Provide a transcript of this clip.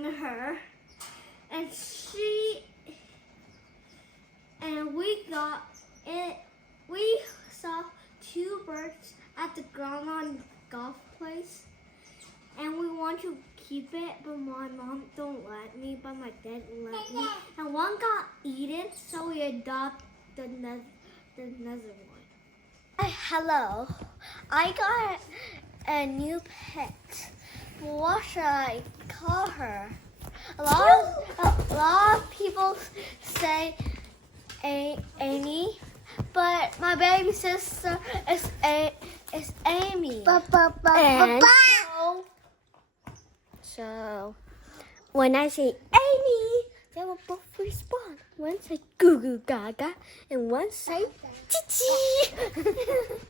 her, and we got it. We saw two birds at the Grandma Golf Place, and we want to keep it, but my mom don't let me, but my dad let me. And one got eaten, so we adopted another one. Hello, I got a new pet. What should I call her? A lot of people say Amy, but my baby sister is Amy. And so when I say Amy, they will both respond. One say goo goo gaga, and one say chi chi.